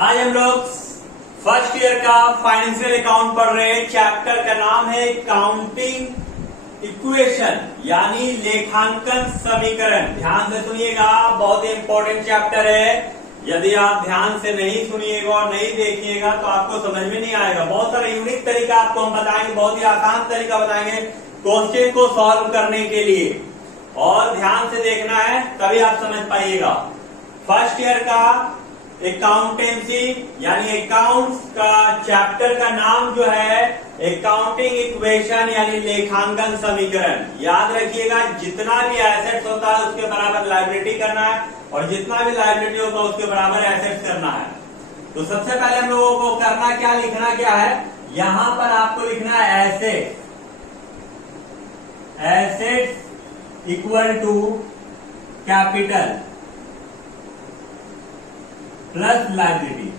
आज हम लोग फर्स्ट ईयर का फाइनेंशियल अकाउंट पढ़ रहे हैं। चैप्टर का नाम है काउंटिंग इक्वेशन यानी लेखांकन समीकरण। ध्यान से सुनिएगा, बहुत ही इंपॉर्टेंट चैप्टर है। यदि आप ध्यान से नहीं सुनिएगा और नहीं देखिएगा तो आपको समझ में नहीं आएगा। बहुत सारा यूनिक तरीका आपको हम बताएंगे, बहुत ही आसान तरीका बताएंगे क्वेश्चन को सॉल्व करने के लिए, और ध्यान से देखना है तभी आप समझ पाइएगा। फर्स्ट ईयर का अकाउंटेंसी यानी अकाउंट्स का चैप्टर का नाम जो है अकाउंटिंग इक्वेशन यानी लेखांकन समीकरण। याद रखिएगा, जितना भी एसेट्स होता है उसके बराबर लायबिलिटी करना है और जितना भी लायबिलिटी होगा उसके बराबर एसेट्स करना है। तो सबसे पहले हम लोगों को करना क्या, लिखना क्या है, यहां पर आपको लिखना है assets equal to capital plus liability.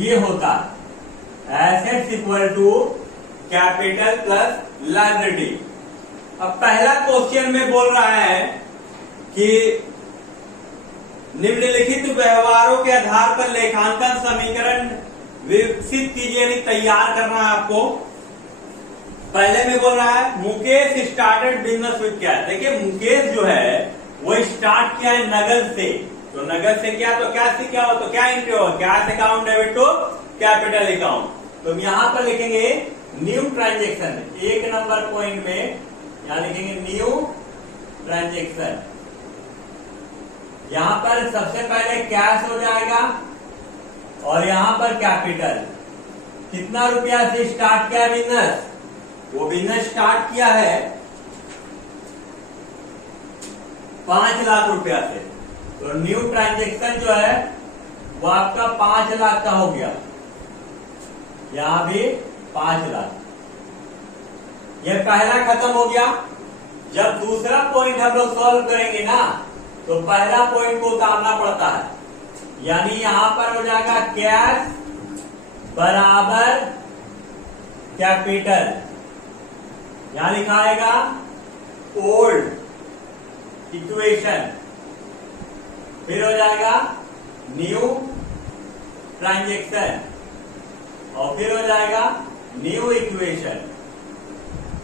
ये होता assets equal to capital plus liability. अब पहला क्वेश्चन में बोल रहा है कि निम्नलिखित व्यवहारों के आधार पर लेखांकन समीकरण विकसित कीजिए यानी तैयार करना है आपको। पहले में बोल रहा है Mukesh started business with cash. देखिए मुकेश जो है वो स्टार्ट किया है नगद से, तो नगद से क्या तो कैश से क्या हो तो क्या एंट्री हो, cash account debit to capital account. तो यहां पर लिखेंगे न्यू ट्रांजेक्शन, एक नंबर पॉइंट में यहां लिखेंगे न्यू ट्रांजेक्शन। यहां पर सबसे पहले कैश हो जाएगा और यहां पर कैपिटल। कितना रुपया से स्टार्ट किया बिजनेस, वो बिजनेस स्टार्ट किया है 5 लाख रुपया से, तो न्यू ट्रांजेक्शन जो है वो आपका 5 लाख का हो गया। यहां भी 5 लाख, ये पहला खत्म हो गया। जब दूसरा पॉइंट हम लोग सॉल्व करेंगे ना तो पहला पॉइंट को उतारना पड़ता है, यानी यहां पर हो जाएगा कैश बराबर कैपिटल। यहां लिखा आएगा ओल्ड इक्वेशन, फिर हो जाएगा न्यू ट्रांजेक्शन और फिर हो जाएगा न्यू इक्वेशन।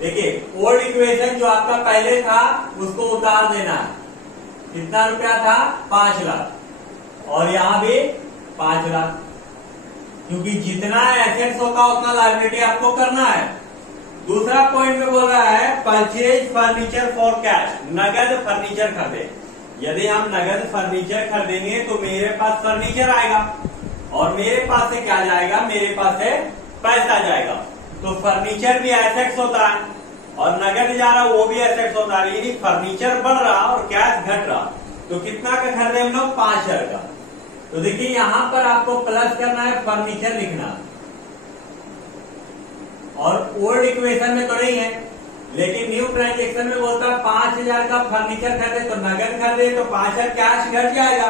देखिए ओल्ड इक्वेशन जो आपका पहले था उसको उतार देना है। कितना रुपया था 5 लाख और यहां भी 5 लाख, क्योंकि जितना एसेट्स होगा उतना लायबिलिटी आपको करना है। दूसरा पॉइंट में बोल रहा है परचेज फर्नीचर फॉर कैश, नगद फर्नीचर खरीदे। यदि हम नगद फर्नीचर खरीदेंगे तो मेरे पास फर्नीचर आएगा और मेरे पास से क्या जाएगा, मेरे पास से पैसा जाएगा। तो फर्नीचर भी एसेट्स होता है और नगद जा रहा वो भी एसेट्स होता है, यानी फर्नीचर बढ़ रहा और कैश घट रहा। तो कितना का खरीदे हम लोग 5,000 का। तो देखिए यहां पर आपको प्लस करना है, फर्नीचर लिखना, और ओल्ड इक्वेशन में तो नहीं है, लेकिन न्यू ट्रांजेक्शन में बोलता है 5,000 का फर्नीचर खरीदे तो नगद खरीदे तो 5,000 कैश घट जाएगा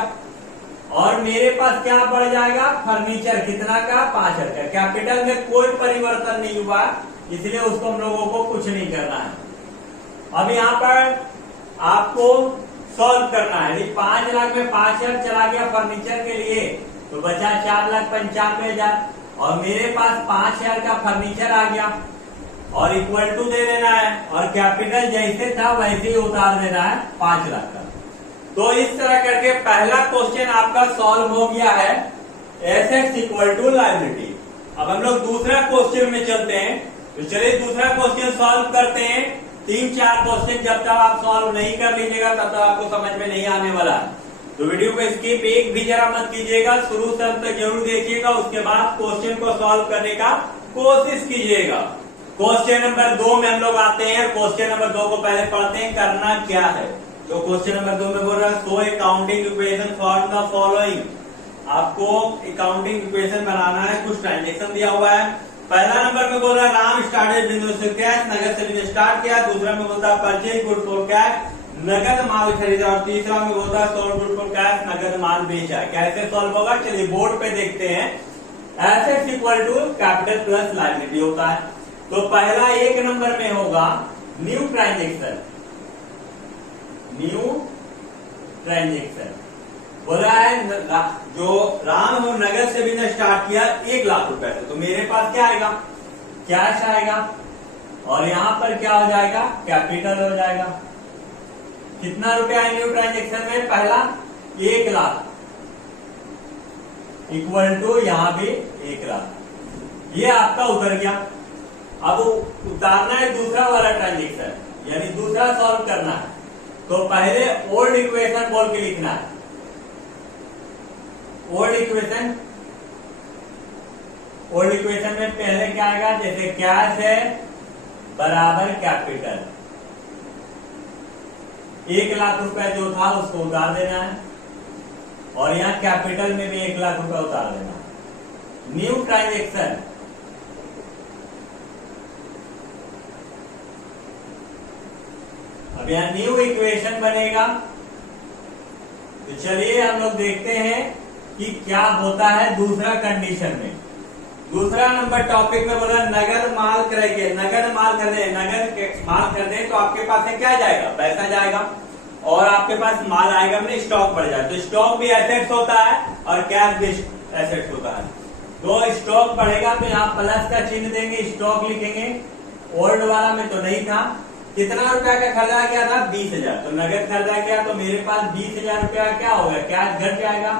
और मेरे पास क्या बढ़ जाएगा, फर्नीचर कितना का 5,000 का। कैपिटल में कोई परिवर्तन नहीं हुआ, इसलिए उसको हम लोगों को कुछ नहीं करना है। अब यहाँ पर आपको सॉल्व करना है। 5 लाख में 5,000 चला गया फर्नीचर के लिए तो बचा 4,95,000 और मेरे पास 5,000 का फर्नीचर आ गया और इक्वल टू दे देना है और कैपिटल जैसे था वैसे ही उतार देना है 5 लाख का। तो इस तरह करके पहला क्वेश्चन आपका सॉल्व हो गया है, एसेट्स इक्वल टू लायबिलिटी। अब हम लोग दूसरा क्वेश्चन में चलते हैं, तो चलिए दूसरा क्वेश्चन सॉल्व करते हैं। 3-4 क्वेश्चन जब तक आप सॉल्व नहीं कर लीजिएगा तब तक आपको समझ में नहीं आने वाला। तो वीडियो को स्किप एक भी जरा मत कीजिएगा, शुरू से अंत तक जरूर देखिएगा, उसके बाद क्वेश्चन को सॉल्व करने का कोशिश कीजिएगा। क्वेश्चन नंबर 2 में हम लोग आते हैं। क्वेश्चन नंबर 2 को पहले पढ़ते हैं, करना क्या है। तो क्वेश्चन नंबर 2 में बोल रहा है so accounting equation for the following. आपको अकाउंटिंग इक्वेशन बनाना है, कुछ ट्रांजेक्शन दिया हुआ है। पहला नंबर में बोल रहा है Ram started business with cash, नगद से बिजनेस स्टार्ट किया। दूसरा में बोलता है परचेज गुड फॉर कैश, नगद माल खरीदा। और तीसरा में बोलता है सोल्ड गुड फॉर कैश, नगद माल बेचा। कैसे सॉल्व होगा चलिए बोर्ड पे देखते हैं। Assets equal to capital plus liability होता है। तो पहला 1 नंबर में होगा न्यू ट्रांजेक्शन, न्यू ट्रांजेक्शन बोला है जो राम हो नगद से बिजनेस स्टार्ट किया 1 लाख रुपए से, तो मेरे पास क्या आएगा, कैश आएगा, और यहां पर क्या हो जाएगा, कैपिटल हो जाएगा। कितना रुपया है न्यू ट्रांजेक्शन में, पहला 1 लाख इक्वल टू यहां भी 1 लाख, ये आपका उतर गया। अब उतारना है दूसरा वाला ट्रांजेक्शन, यानी दूसरा सॉल्व करना है, तो पहले ओल्ड इक्वेशन बोल के लिखना है। ओल्ड इक्वेशन में पहले क्या आएगा, जैसे कैश है बराबर कैपिटल, 1 लाख रुपए जो था उसको उतार देना है, और यहां कैपिटल में भी 1 लाख रुपए उतार देना है। न्यू ट्रांजेक्शन, अब यहां न्यू इक्वेशन बनेगा। तो चलिए हम लोग देखते हैं कि क्या होता है दूसरा कंडीशन में। दूसरा नंबर टॉपिक में बोला नगद माल करेंगे, नगद माल कर दे, नगद माल कर दे तो आपके पास से क्या जाएगा, पैसा जाएगा, और आपके पास माल आएगा नहीं, स्टॉक बढ़ जाए। तो स्टॉक भी एसेट्स होता है और कैश भी एसेट्स होता है। तो स्टॉक बढ़ेगा तो यहाँ प्लस का चिन्ह देंगे, स्टॉक लिखेंगे। ओल्ड वाला में तो नहीं था। कितना रुपया का खरीदा गया था, 20,000, तो नगद खरीदा गया तो मेरे पास 20,000 रुपया क्या होगा, कैश घट जाएगा,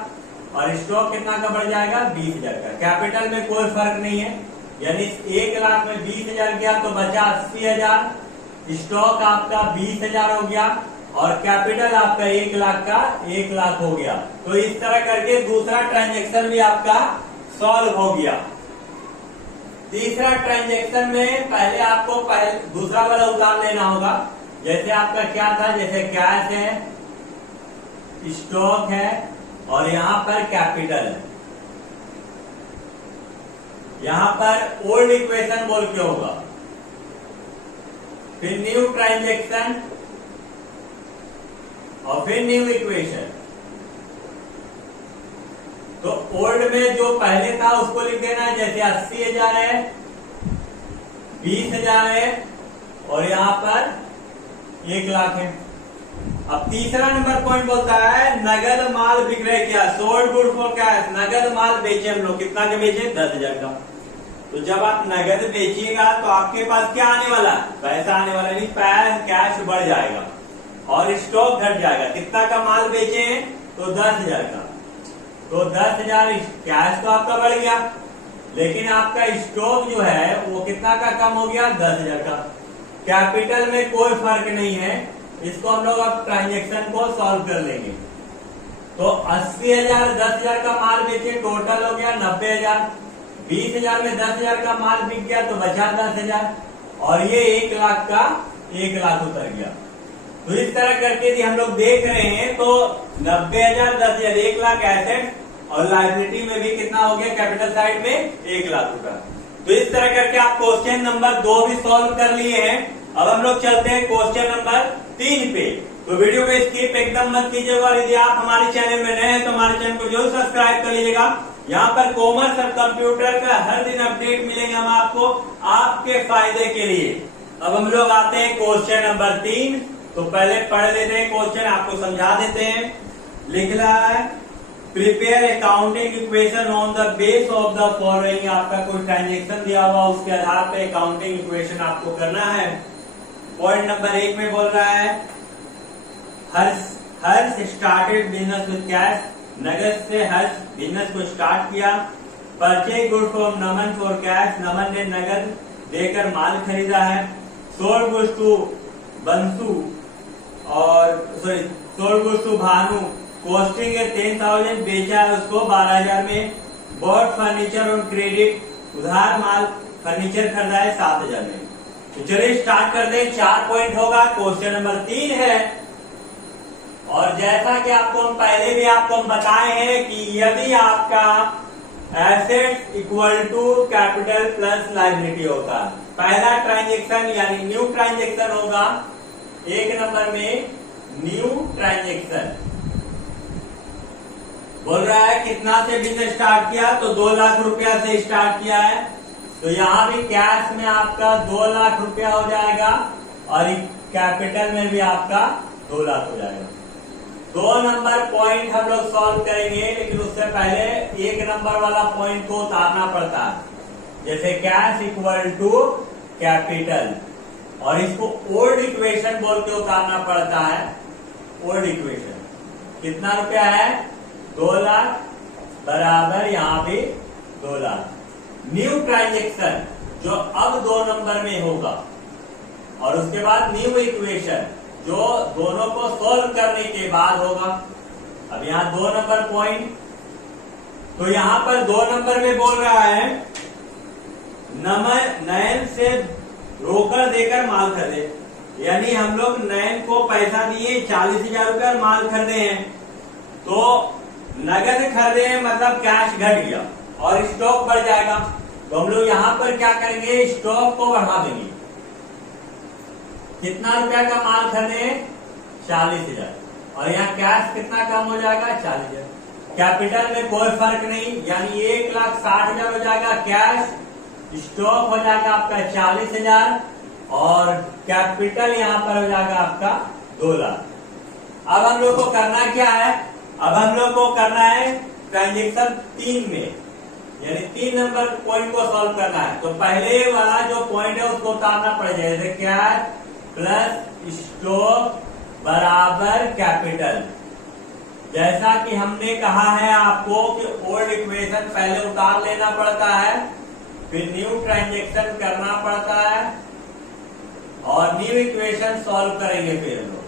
और स्टॉक कितना का बढ़ जाएगा, 20,000 का। कैपिटल में कोई फर्क नहीं है, यानी 1 लाख में 20,000 गया तो बचा 80,000, स्टॉक आपका 20,000 हो गया, और कैपिटल आपका 1 लाख का 1 लाख हो गया। तो इस तरह करके दूसरा ट्रांजेक्शन भी आपका सॉल्व हो गया। तीसरा ट्रांजेक्शन में पहले आपको दूसरा वाला उतार लेना होगा। जैसे आपका क्या था, जैसे कैश है, स्टॉक है, और यहां पर कैपिटल है। यहां पर ओल्ड इक्वेशन बोल के होगा, फिर न्यू ट्रांजेक्शन, और फिर न्यू इक्वेशन। तो ओल्ड में जो पहले था उसको लिख देना है, जैसे 80,000 है, 20,000 है, और यहां पर 1 लाख है। अब तीसरा नंबर पॉइंट बोलता है नगद माल विक्रय किया, सोल्ड गुड फॉर कैश, नगद माल बेचे हम लोग, कितना के बेचे, 10,000 का। तो जब आप नगद बेचिएगा तो आपके पास क्या आने वाला, पैसा आने वाला, नहीं कैश बढ़ जाएगा और स्टॉक घट जाएगा। कितना का माल बेचे हैं, तो 10,000 का, तो 10,000 कैश तो आपका बढ़ गया, लेकिन आपका स्टॉक जो है वो कितना का कम हो गया, 10,000 का। कैपिटल में कोई फर्क नहीं है, इसको हम लोग अब ट्रांजेक्शन को सॉल्व कर लेंगे। तो 80,000 10,000 का माल बेचे, टोटल हो गया 90,000। 20,000 में 10,000 का माल बिक गया तो बचा 10,000, और ये 1 लाख का 1 लाख उतर गया। तो इस तरह करके यदि हम लोग देख रहे हैं तो 90,000 10,000 1 लाख एसेट, और लायबिलिटी में भी कितना हो गया, कैपिटल साइड में 1 लाख रुपया। तो इस तरह करके आप क्वेश्चन नंबर 2 भी सॉल्व कर लिए हैं। अब हम लोग चलते हैं क्वेश्चन नंबर 3 पे। तो वीडियो को स्किप एकदम मत कीजिएगा, और यदि आप हमारे चैनल में नए हैं तो हमारे चैनल को जरूर सब्सक्राइब कर लीजिएगा। यहाँ पर कॉमर्स और कंप्यूटर का हर दिन अपडेट मिलेंगे हम आपको, आपके फायदे के लिए। अब हम लोग आते हैं क्वेश्चन नंबर 3। तो पहले पढ़ लेते हैं क्वेश्चन, आपको समझा देते हैं। लिख रहा है prepare accounting equation on the base of the following. आपका कोई ट्रांजेक्शन दिया हुआ, उसके आधार पे अकाउंटिंग इक्वेशन आपको करना है। पॉइंट नंबर 1 में बोल रहा है Harsh started business with cash, नगद से हर्ष बिजनेस को स्टार्ट किया। Purchase good from Naman for cash, Naman ने नगद देकर माल खरीदा है। सोल्ड गुड्स टू बंसु, और sold goods to Bhanu, costing है 10,000, बेचा है उसको 12,000 में। बॉट फर्नीचर ऑन क्रेडिट, उधार माल फर्नीचर खरीदा है 7,000 में। तो चलिए स्टार्ट कर दें। 4 पॉइंट होगा, क्वेश्चन नंबर 3 है। और जैसा कि आपको हम पहले भी आपको हम बताए हैं कि यदि आपका assets equal to capital plus liability होता है, पहला ट्रांजेक्शन यानी न्यू ट्रांजेक्शन होगा। 1 नंबर में न्यू ट्रांजेक्शन बोल रहा है कितना से बिजनेस स्टार्ट किया, तो 2 लाख रुपया से स्टार्ट किया है। तो यहां भी कैश में आपका 2 लाख रुपया हो जाएगा, और कैपिटल में भी आपका 2 लाख हो जाएगा। 2 नंबर पॉइंट हम लोग सॉल्व करेंगे, लेकिन उससे पहले 1 नंबर वाला पॉइंट को उतारना पड़ता है। जैसे कैश इक्वल टू कैपिटल, और इसको ओल्ड इक्वेशन बोल के उतारना पड़ता है। ओल्ड इक्वेशन कितना रुपया है? 2 लाख बराबर यहाँ पे 2 लाख। न्यू ट्रांजेक्शन जो अब 2 नंबर में होगा, और उसके बाद न्यू इक्वेशन जो दोनों को सोल्व करने के बाद होगा। अब यहाँ 2 नंबर पॉइंट, तो यहाँ पर 2 नंबर में बोल रहा है नयन से रोकड़ देकर माल खरीदे, यानी हम लोग नयन को पैसा दिए 40,000 रुपया माल खरीदे हैं, तो नगद खरीदे हैं मतलब कैश घट गया और स्टॉक बढ़ जाएगा। तो हम लोग यहाँ पर क्या करेंगे? स्टॉक को बढ़ा देंगे। कितना रुपया का माल खरीदे? 40,000, और यहाँ कैश कितना कम हो जाएगा? 40,000। कैपिटल में कोई फर्क नहीं, यानी 1,60,000 हो जाएगा कैश, स्टॉक हो जाएगा आपका 40,000, और कैपिटल यहाँ पर हो जाएगा आपका 2 लाख। अब हम लोग को करना क्या है? अब हम लोग को करना है ट्रांजेक्शन 3 में, यानी 3 नंबर पॉइंट को सॉल्व करना है। तो पहले वाला जो पॉइंट है उसको उतारना पड़ेगा। जैसे कैश प्लस स्टॉक बराबर कैपिटल। जैसा कि हमने कहा है आपको कि ओल्ड इक्वेशन पहले उतार लेना पड़ता है, फिर न्यू ट्रांजेक्शन करना पड़ता है, और न्यू इक्वेशन सॉल्व करेंगे फिर हम लोग।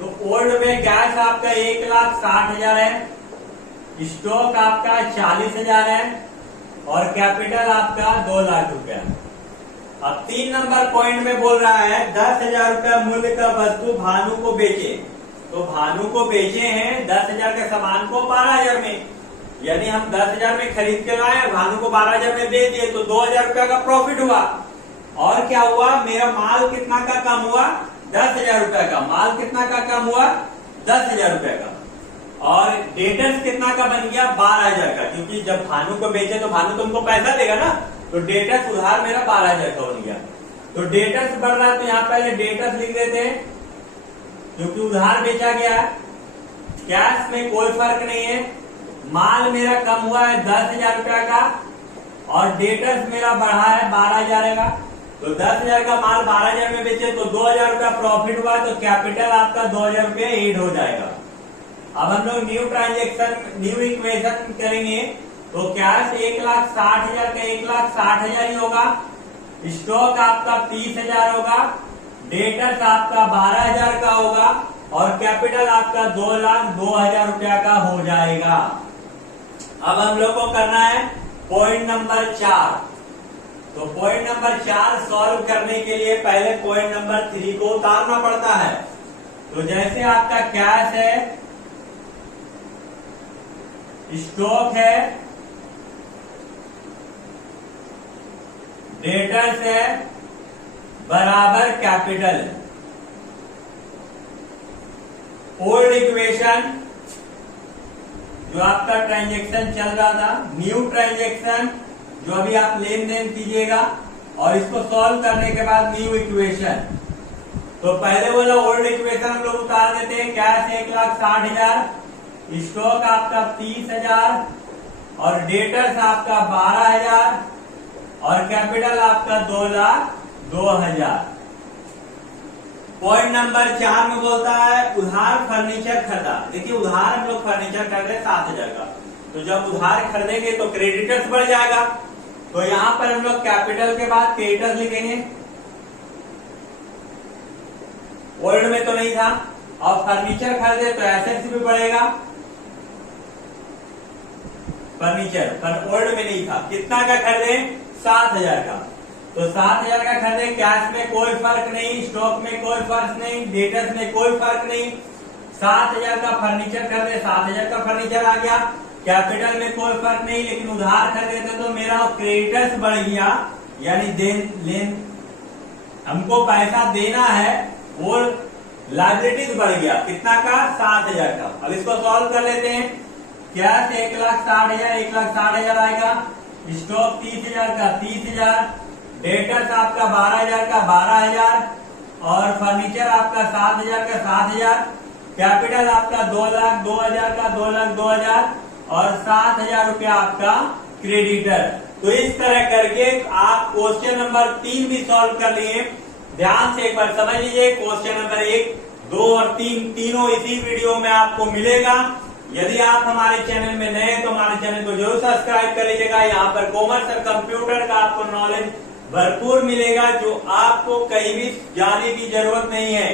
तो ओल्ड में कैश आपका 1,60,000 है, स्टॉक आपका 40,000 है, और कैपिटल आपका 2 लाख रुपया। अब 3 नंबर पॉइंट में बोल रहा है 10,000 रुपया मूल्य का वस्तु भानु को बेचे। तो भानु को बेचे हैं 10,000 के सामान को 12,000 में, यानी हम 10,000 में खरीद के लाए, भानु को 12,000 में बेच दिए, तो 2,000 रुपया का प्रॉफिट हुआ। और क्या हुआ? मेरा माल कितना का कम हुआ? 10,000 रुपया का। माल कितना का कम हुआ? 10,000 रुपया का। और डेटर्स कितना का बन गया? 12,000 का, क्योंकि जब भानु को बेचे तो भानु तुमको पैसा देगा ना, तो डेटर्स उधार मेरा 12,000 का बन गया। तो डेटर्स बढ़ रहा है, तो यहाँ पहले डेटर्स लिख देते हैं, क्योंकि उधार बेचा गया है। कैश में कोई फर्क नहीं है, माल मेरा कम हुआ है 10,000 रुपया का, और डेटर्स मेरा बढ़ा है 12,000 का। तो 10,000 का माल 12,000 में बेचे तो 2,000 रुपया प्रॉफिट हुआ, तो कैपिटल आपका 2,000 रुपया एड हो जाएगा। अब हम लोग न्यू ट्रांजेक्शन, न्यू इक्वेशन करेंगे, तो कैश 1,60,000 का 1,60,000 ही होगा, स्टॉक आपका 30,000 होगा, डेटर्स आपका 12,000 का होगा, और कैपिटल आपका 2,02,000 रुपया का हो जाएगा। अब हम लोग को करना है पॉइंट नंबर 4। तो पॉइंट नंबर 4 सॉल्व करने के लिए पहले पॉइंट नंबर 3 को उतारना पड़ता है। तो जैसे आपका कैश है, स्टॉक है, डेटर्स है, बराबर कैपिटल। ओल्ड इक्वेशन जो आपका ट्रांजेक्शन चल रहा था, न्यू ट्रांजेक्शन जो अभी आप लेन देन कीजिएगा, और इसको सॉल्व करने के बाद न्यू इक्वेशन। तो पहले वाला ओल्ड इक्वेशन हम लोग उतार देते हैं। कैश 1,60,000, स्टॉक आपका 30,000, और डेटर्स आपका 12,000, और कैपिटल आपका 2,02,000। पॉइंट नंबर 4 में बोलता है उधार फर्नीचर खरीदा। देखिए उधार हम लोग फर्नीचर खरीदे 7,000 का, तो जब उधार खरीदेंगे तो क्रेडिटर्स बढ़ जाएगा। तो यहाँ पर हम लोग कैपिटल के बाद क्रेडिटर्स लिखेंगे। ओल्ड में तो नहीं था, और फर्नीचर खरीदे तो एसेट्स भी बढ़ेगा। फर्नीचर ओल्ड में नहीं था, कितना का खरीदे? 7,000 का। तो 7,000 का खरीदे, कैश में कोई फर्क नहीं, स्टॉक में कोई फर्क नहीं, डेटर्स में कोई फर्क नहीं। 7,000 का फर्नीचर खरीदे, 7,000 का फर्नीचर आ गया। कैपिटल में कोई फर्क नहीं, लेकिन उधार खरीदे थे तो मेरा क्रेडिटर्स बढ़ गया, यानी लेन हमको पैसा देना है, वो लायबिलिटीज बढ़ गया। कितना का? 7,000 का। अब इसको सॉल्व कर लेते हैं। कैश 1,60,000, 1,60,000 आएगा, स्टॉक 30,000 का 30,000, डेटर्स आपका 12,000 का 12,000, और फर्नीचर आपका 7,000 का 7,000, कैपिटल आपका 2 लाख 2,000 का 2 लाख 2,000 और 7,000 रुपया आपका क्रेडिटर। तो इस तरह करके आप क्वेश्चन नंबर 3 भी सॉल्व कर लिए। ध्यान से एक बार समझ लीजिए, क्वेश्चन नंबर 1, 2 और 3 तीनों इसी वीडियो में आपको मिलेगा। यदि आप हमारे चैनल में नए हैं तो हमारे चैनल को जरूर सब्सक्राइब कर लीजिएगा। यहाँ पर कॉमर्स और कंप्यूटर का आपको नॉलेज भरपूर मिलेगा, जो आपको कहीं भी जाने की जरूरत नहीं है।